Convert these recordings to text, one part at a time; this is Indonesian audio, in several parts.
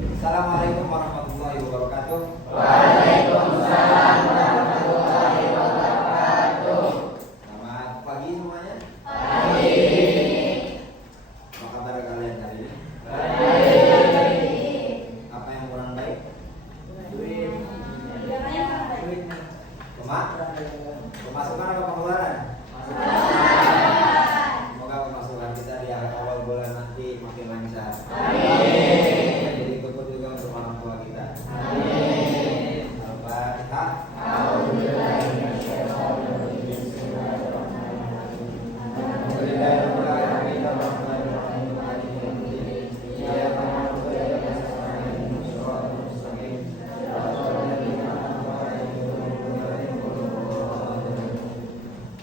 Assalamualaikum warahmatullahi wabarakatuh. Waalaikumsalam warahmatullahi wabarakatuh. Selamat pagi semuanya. Pagi. Apa kabar kalian hari ini? Baik. Apa yang kurang baik? Duit. Pemasukan atau pengeluaran? Semoga pemasukan kita di awal bulan nanti makin lancar. Amin. Jadi ikut juga untuk orang tua kita. Amin. Al-Fatihah.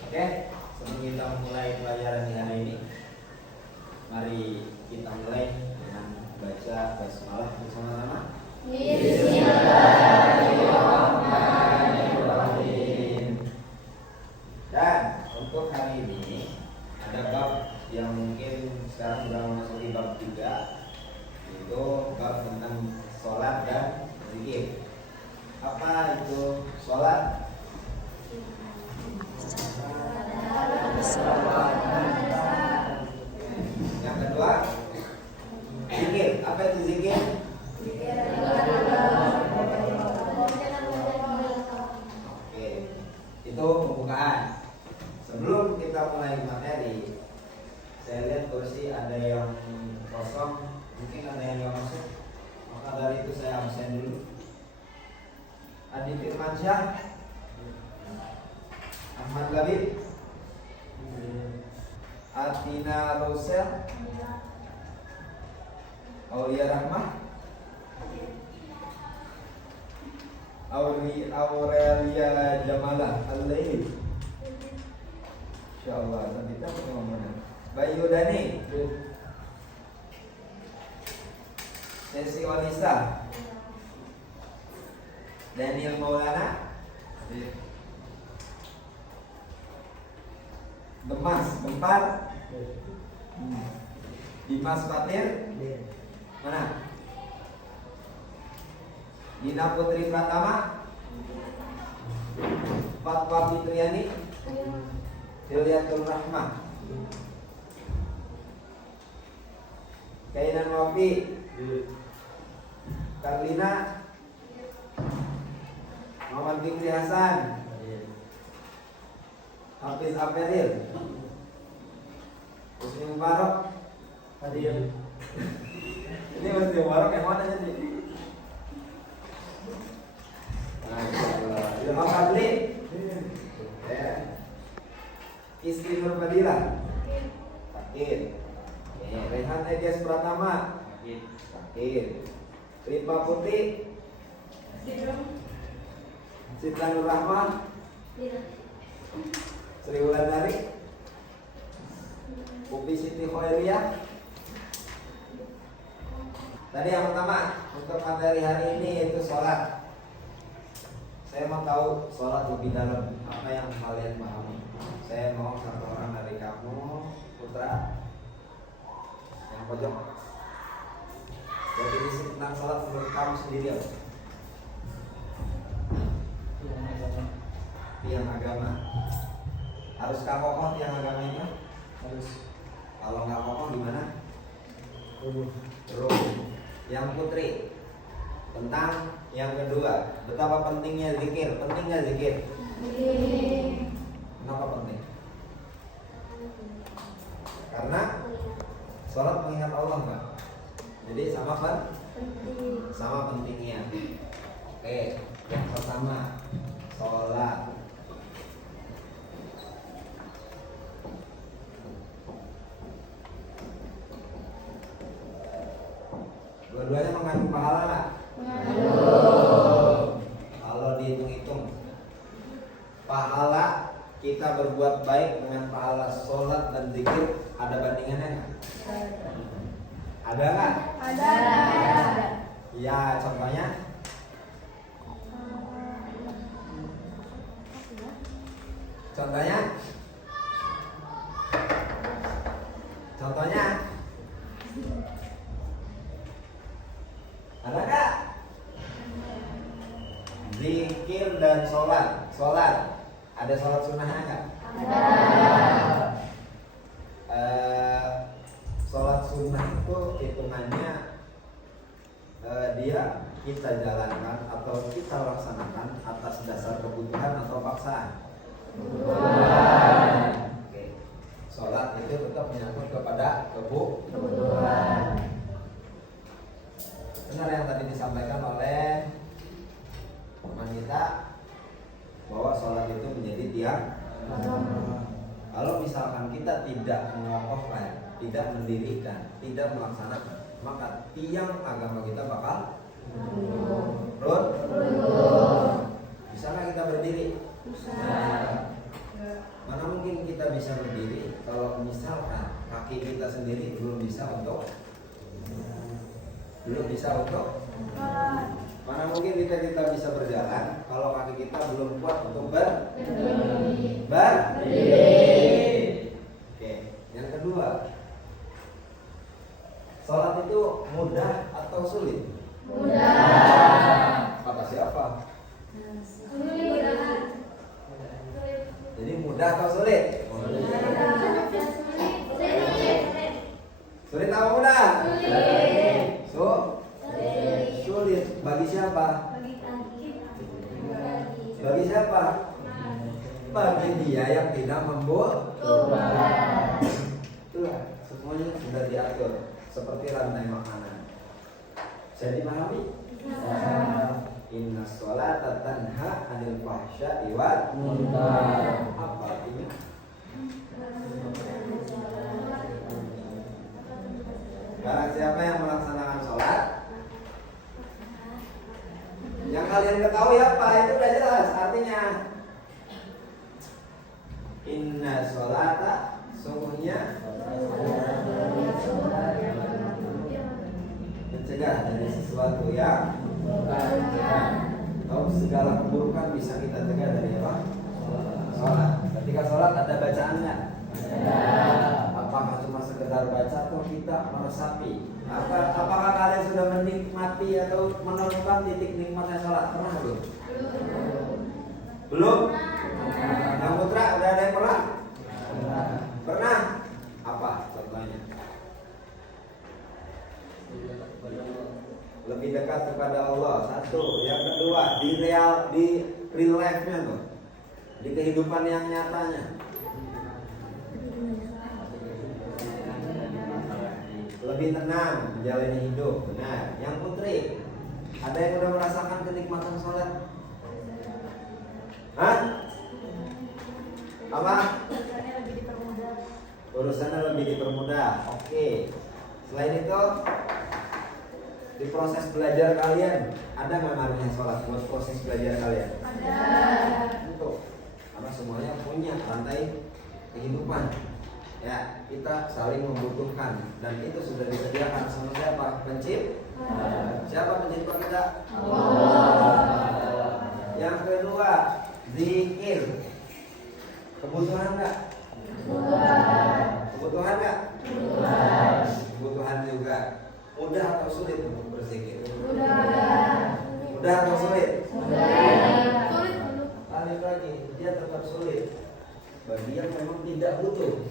Oke, sebelum kita mulai pelajaran di hari ini, mari kita mulai dengan baca basmalah bersama-sama. Bismillahirrahmanirrahim. Dan untuk hari ini ada bab yang mungkin sekarang sudah memasuki bab 3, yaitu bab tentang sholat dan zikir. Apa itu sholat? Yang kedua, zikir. Apa itu zikir? Oke, itu pembukaan. Sebelum kita mulai materi, saya lihat kursi ada yang kosong, mungkin ada yang nggak masuk. Maka dari itu saya absen dulu. Adi Firmansyah, Ahmad Labib, Atina Rosel, Aulia Rahmah, Aurelia Jamalah Al-Lail. Insyaallah nanti kita ngomongnya. Bayu Dani, Sesi Wanisa, Daniel Maulana, Demas Gempar, Dimas Fatir, mana? Dina Putri Pratama, Fatwa Fitriani, Diliatul Rahmah, Kainan Wafi, Karlina, Muhammad Fikri Hasan, Hafiz Abedil, Husni Mubarak, hadir. Ini Husni Mubarak yang mana jadi? Ilham Fadli, Istri Nur Fadilah, Fakir. Rehan Edias Pratama, Fakir. Limpa Putih, Sita Nur Rahman, Sri Wulandari, Upi Siti Khairiyah. Tadi yang pertama untuk materi hari ini yaitu sholat. Saya mau tahu sholat lebih dalam, apa yang kalian pahami. Saya mau satu orang dari kamu, Putra, yang pojok. Definisi tentang sholat menurut kamu sendiri apa? Tiang agama. Haruskah kokoh tiang agama itu? Harus. Kalau nggak kokoh gimana? Ruh. Yang Putri, tentang yang kedua, betapa pentingnya zikir. Penting nggak zikir? Kenapa penting? Karena sholat mengingat Allah, Mbak. Jadi sama pentingnya. Oke, yang pertama sholat. Dua-duanya mengandung pahala nggak? Kalau dihitung-hitung, pahala kita berbuat baik dengan pahala sholat dan zikir ada bandingannya nggak? Ada nggak? Ada. Ya, contohnya? Contohnya? Contohnya? Ada nggak? Zikir dan sholat. Sholat. Ada sholat sunnahnya nggak? Sholat sunnah itu hitungannya dia kita jalankan atau kita laksanakan atas dasar kebutuhan atau paksaan. Oke. Sholat itu tetap menyangkut kepada kebutuhan. Benar yang tadi disampaikan oleh wanita bahwa sholat itu menjadi tiang. Kalau misalkan kita tidak mengokohkan, tidak mendirikan, tidak melaksanakan, maka tiang agama kita bakal runtuh. Bisa nggak kita berdiri? Mana mungkin kita bisa berdiri kalau misalkan kaki kita sendiri belum bisa untuk mana mungkin kita bisa berjalan kalau kaki kita belum kuat untuk berdiri. Oke, yang kedua, sholat itu mudah atau sulit? Mudah. Kata siapa? Sulit. Jadi mudah atau sulit? Sulit atau mudah? Sulit. Bagi siapa? Bagi siapa? Bagi dia yang tidak membutuhkan. Itulah semuanya sudah diatur seperti rantai makanan. Bisa dipahami? Inna sholata tanha 'anil fahsya'i wal munkar. Apa artinya? Barang siapa yang melaksanakan sholat, yang kalian ketahui apa? Itu udah jelas artinya. Inna sholata, sungguhnya mencegah dari sesuatu yang atau segala keburukan bisa kita cegah dari apa? Sholat. Ketika sholat ada bacaan nggak? Apakah cuma sekedar baca atau kita meresapi? Apakah kalian sudah menikmati atau menemukan titik nikmatnya sholat? Pernah belum? Belum? Yang putra udah ada yang pernah? Pernah? Apa contohnya? Lebih dekat kepada Allah, satu. Yang kedua, di real life-nya tuh, di kehidupan yang nyatanya. Lebih tenang menjalani hidup. Benar. Yang putri, ada yang udah merasakan kenikmatan sholat? Hah? Apa? Urusannya lebih dipermudah. Oke. Selain itu, di proses belajar kalian ada nggak namanya sholat buat proses belajar kalian? Ada. Tentu. Karena semuanya punya rantai kehidupan. Ya, kita saling membutuhkan dan itu sudah disediakan sama siapa? Pencipta. Siapa pencipta kita? Allah. Yang kedua, zikir. Kebutuhan enggak? Kebutuhan enggak? Kebutuhan juga. Mudah atau sulit untuk berzikir? Mudah atau sulit? Balik lagi, dia tetap sulit bagi yang memang tidak butuh.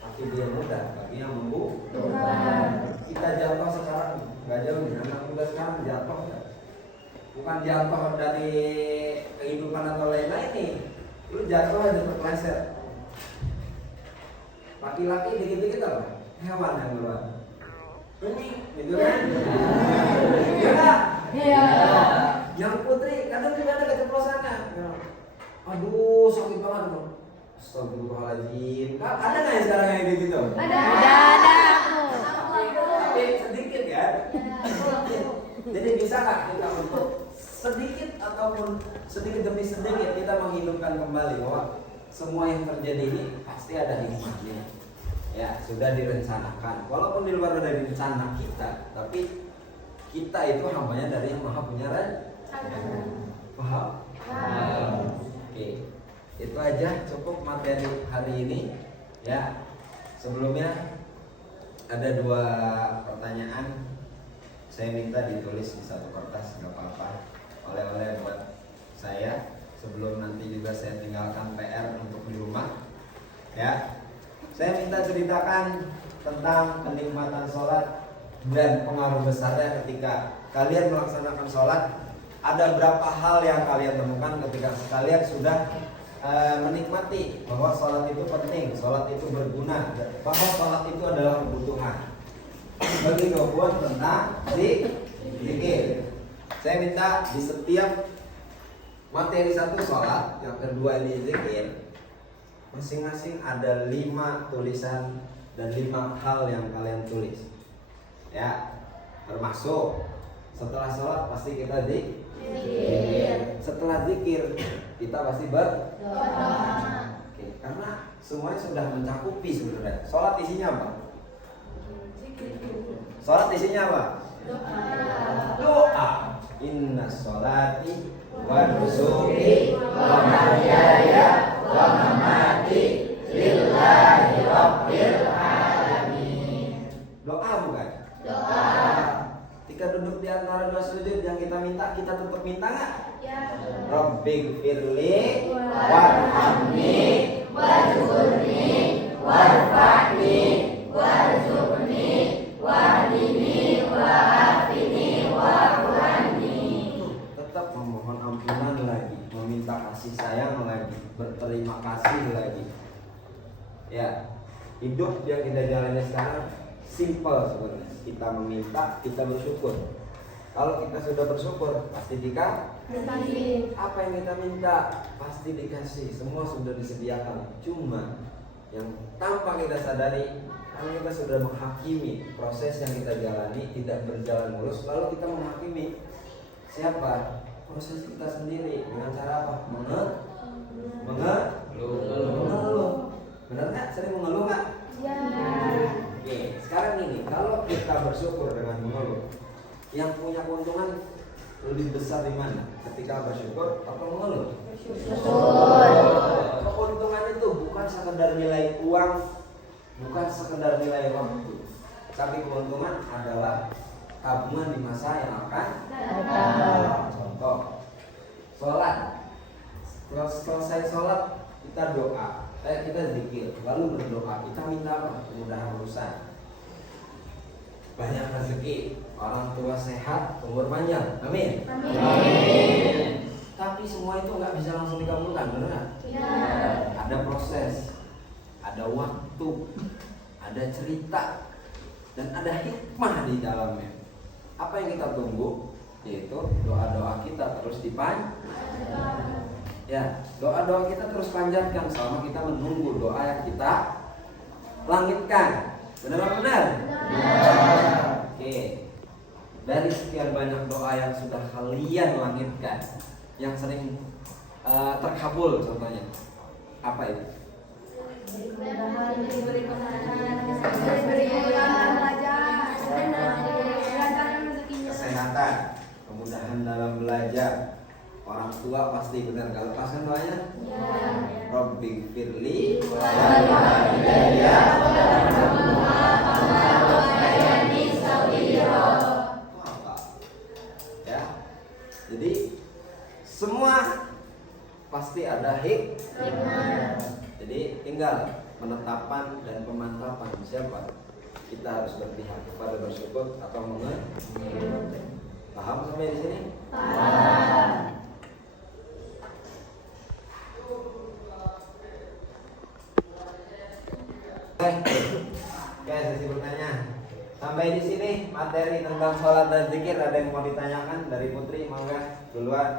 Tapi dia mudah bagi yang membutuhkan. Kita jatuh sekarang nggak jauh nih, anak muda sekarang jatuh nggak? Bukan jatuh dari kehidupan atau lain-lain nih. Lu jatuh aja terpeleset. Laki-laki dikit-dikit apa? Hewan yang keluar. Ini, gitu kan? Iya. Iya. Yang putri kadang juga ada keceplosannya. Aduh, sakit banget bro. Astagfirullahaladzim. Ada nggak yang sekarang yang gitu? Ada. Sedikit ya. Jadi bisa nggak kita untuk sedikit ataupun sedikit demi sedikit kita menghidupkan kembali bahwa semua yang terjadi ini pasti ada hikmahnya. Ya, sudah direncanakan. Walaupun di luar dari rencana kita, tapi kita itu hambanya dari yang Maha punya rencana. Paham? Oke. Itu aja cukup materi hari ini. Ya. Sebelumnya ada 2 pertanyaan. saya minta ditulis di satu kertas, nggak apa-apa, oleh-oleh buat saya sebelum nanti juga saya tinggalkan PR untuk di rumah. Ya, saya minta ceritakan tentang kenikmatan sholat dan pengaruh besarnya ketika kalian melaksanakan sholat. Ada berapa hal yang kalian temukan ketika kalian sudah menikmati bahwa sholat itu penting, sholat itu berguna, bahwa sholat itu adalah kebutuhan. Bagi dokumen tentang zikir. Saya minta di setiap materi satu sholat, yang kedua ini zikir, masing-masing ada 5 tulisan dan 5 hal yang kalian tulis. Ya, termasuk setelah sholat pasti kita zikir. Setelah zikir kita pasti berdoa. Oke, karena semuanya sudah mencakupi sebenarnya. Sholat isinya apa? Sholat isinya apa? Doa. Inna sholati wa nusuki wa mahyaya wa mamati lillahi rabbil alamin. Doa bukan? Doa. Ketika duduk di antara dua sujud yang kita minta, kita tetap minta nggak? Ya. Rabbighfirli warhamni warhamni warfa'ni warzuqni wahdini wa'afini wa'afani. Tetap memohon ampunan lagi, meminta kasih sayang lagi, berterima kasih lagi. Ya, hidup yang kita jalani sekarang simple sebenarnya. Kita meminta, kita bersyukur. Kalau kita sudah bersyukur, pasti dikasih. Apa yang kita minta pasti dikasih. Semua sudah disediakan. Cuma yang tanpa kita sadari, karena kita sudah menghakimi proses yang kita jalani tidak berjalan mulus, lalu kita menghakimi siapa? Proses kita sendiri. Dengan cara apa? Mengeluh. Benar nggak? Sering mengeluh nggak? Ya. Oke, sekarang ini kalau kita bersyukur dengan mengeluh, yang punya keuntungan lebih besar di mana? Ketika bersyukur atau mengeluh? Bersyukur. Keuntungan itu bukan sekedar nilai uang, bukan sekedar nilai waktu, tapi keuntungan adalah tabungan di masa yang akan datang. Contoh, sholat. Setelah selesai sholat kita doa, kita zikir, lalu berdoa. Kita minta apa? Kemudahan urusan, banyak rezeki, orang tua sehat, umur panjang. Amin. Amin. Tapi semua itu nggak bisa langsung dikabulkan, benar? Ya. Ada proses, ada waktu, ada cerita, dan ada hikmah di dalamnya. Apa yang kita tunggu? Yaitu doa-doa kita terus dipanjatkan. Ya, doa-doa kita terus panjatkan selama kita menunggu doa yang kita langitkan. Benar-benar? Oke. Dari sekian banyak doa yang sudah kalian langitkan, yang sering terkabul contohnya, apa itu? Kesehatan, kemudahan dalam belajar. Orang tua pasti benar kalau pasang doanya. Rabbighfirli walidayya ya. Jadi semua pasti ada hikmah. Jadi tinggal penetapan dan pemantapan siapa kita harus berpihak kepada bersyukur atau mengeluh. Paham sampai di sini? Paham. Oke, sesi bertanya. Sampai di sini materi tentang sholat dan zikir. Ada yang mau ditanyakan dari Putri? Mangga duluan.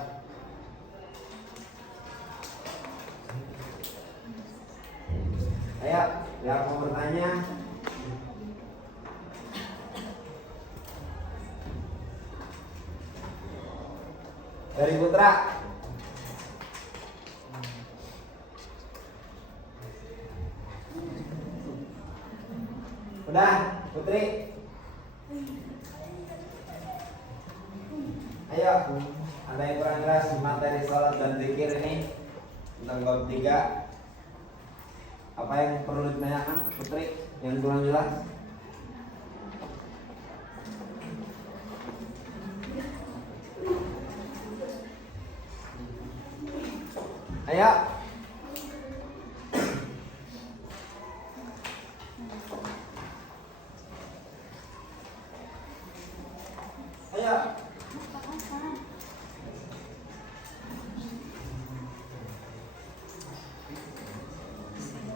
Ayo, yang mau bertanya. Dari Putra. Udah, Putri. Ayo, ada yang kurang jelas materi sholat dan zikir ini tentang bab 3. Apa yang perlu ditanyakan, Putri? Yang kurang jelas? Ayo. Ayo.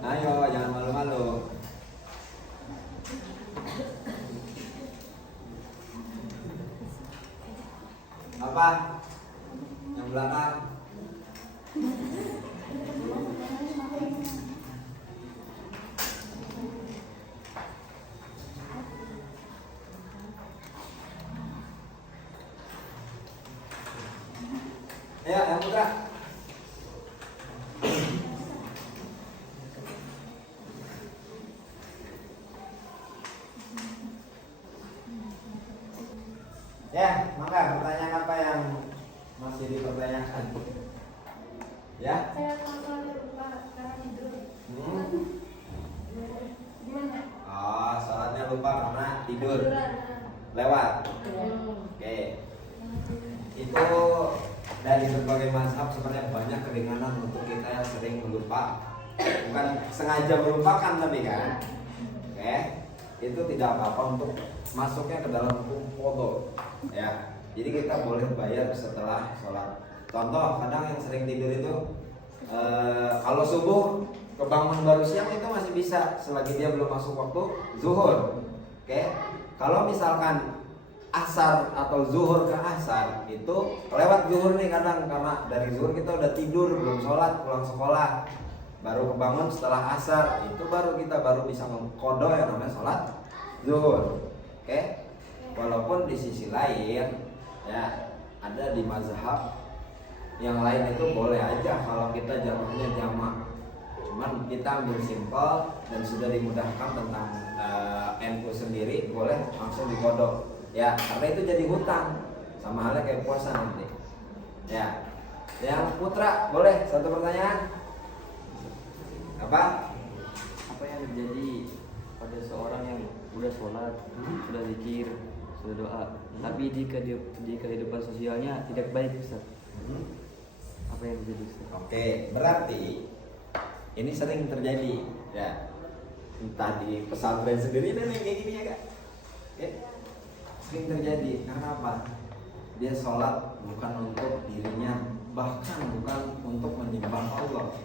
Ayo, jangan malu-malu. Apa? Yang belakang. Ayo, yang putra. Ya, maka pertanyaan apa yang masih dipertanyakan? Ya? Saya kalau lupa karena tidur. Gimana? Oh, sholatnya lupa karena tidur. Tiduran. Lewat. Oke. Itu dari berbagai mazhab sebenarnya banyak keringanan untuk kita yang sering melupa. Bukan sengaja melupakan tapi kan. Oke. Itu tidak apa-apa untuk masuknya ke dalam hukum qadha. Ya. Jadi kita boleh bayar setelah sholat. Contoh, kadang yang sering tidur itu kalau subuh kebangun baru siang itu masih bisa selagi dia belum masuk waktu zuhur. Oke. Kalau misalkan asar atau zuhur ke asar itu lewat zuhur nih kadang karena dari zuhur kita udah tidur belum sholat pulang sekolah baru kebangun setelah asar itu baru kita bisa mengqadha yang namanya sholat zuhur. Oke. Walaupun di sisi lain ya ada di mazhab yang lain itu boleh aja kalau kita jamaknya jamak. Cuman kita ambil simpel dan sudah dimudahkan tentang NU sendiri boleh langsung diqadha. Ya, karena itu jadi hutang sama halnya kayak puasa nanti. Ya. Yang putra boleh satu pertanyaan? Apa? Apa yang terjadi pada seorang yang udah sholat, sudah zikir, sudah doa, tapi di kehidupan sosialnya tidak baik, Ustaz? Apa yang terjadi, Ustaz? Oke, berarti ini sering terjadi ya. Entah di pesantren sendiri dan kayak gini ya, Kak. Oke. Sering terjadi karena apa? Dia sholat bukan untuk dirinya, bahkan bukan untuk menyembah Allah.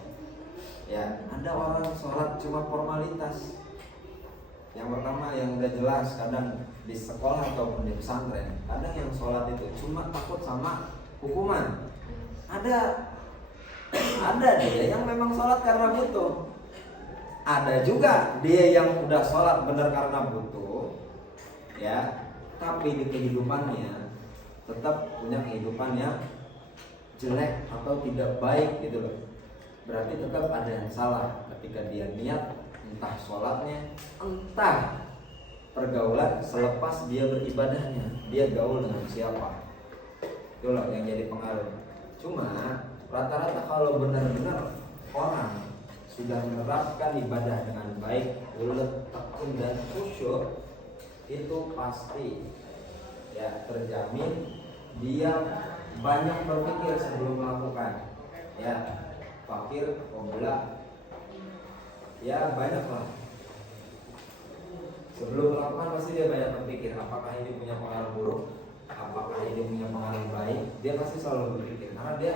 Ya, ada orang sholat cuma formalitas. Yang pertama yang udah jelas kadang di sekolah ataupun di pesantren, kadang yang sholat itu cuma takut sama hukuman. Ada dia yang memang sholat karena butuh. Ada juga dia yang udah sholat benar karena butuh, ya. Tapi di kehidupannya tetap punya kehidupan yang jelek atau tidak baik gitu loh. Berarti tetap ada yang salah ketika dia niat entah sholatnya, entah pergaulan selepas dia beribadahnya, dia gaul dengan siapa. Itu loh yang jadi pengaruh. Cuma rata-rata kalau benar-benar orang sudah menerapkan ibadah dengan baik, ulet, tekun dan khusyuk, itu pasti ya terjamin dia banyak berpikir sebelum melakukan. Ya, fakir, pemula, ya banyak lah. Sebelum melakukan pasti dia banyak berpikir apakah ini punya pengaruh buruk, apakah ini punya pengaruh baik. Dia pasti selalu berpikir karena dia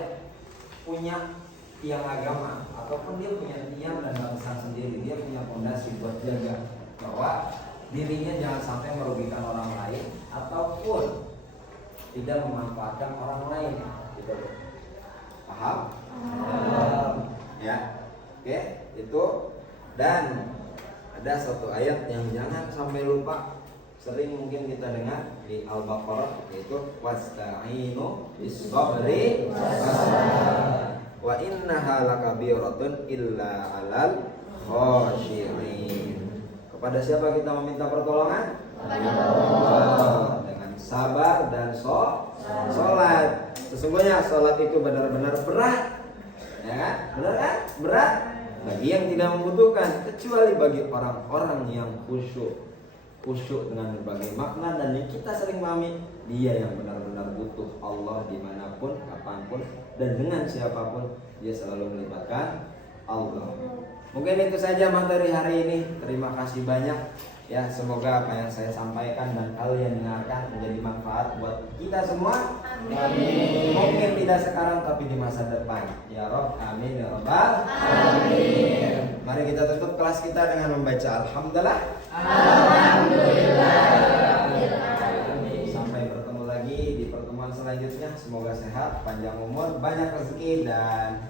punya tiang agama ataupun dia punya tiang dan batasan sendiri. Dia punya fondasi buat jaga bahwa dirinya jangan sampai merugikan orang lain ataupun tidak memanfaatkan orang lain gitu. Paham? Ya. Oke, itu. Dan ada satu ayat yang jangan sampai lupa, sering mungkin kita dengar di Al-Baqarah, yaitu wasta'inu bis-sabri was-salah wa innaha lakabiratun illa 'alal khashi'in. Kepada siapa kita meminta pertolongan? Allah. Dengan sabar dan sholat. Sesungguhnya sholat itu benar-benar berat, ya kan? Benar kan? Berat bagi yang tidak membutuhkan, kecuali bagi orang-orang yang khusyuk dengan berbagai makna dan yang kita sering pahami dia yang benar-benar butuh Allah dimanapun, kapanpun, dan dengan siapapun dia selalu melibatkan Allah. Mungkin itu saja materi hari ini. Terima kasih banyak ya, semoga apa yang saya sampaikan dan kalian dengarkan menjadi manfaat buat kita semua. Amin. Mungkin tidak sekarang tapi di masa depan. Ya Rob, amin ya Robbal alamin. Mari kita tutup kelas kita dengan membaca Alhamdulillah. Alhamdulillah. Sampai bertemu lagi di pertemuan selanjutnya. Semoga sehat, panjang umur, banyak rezeki dan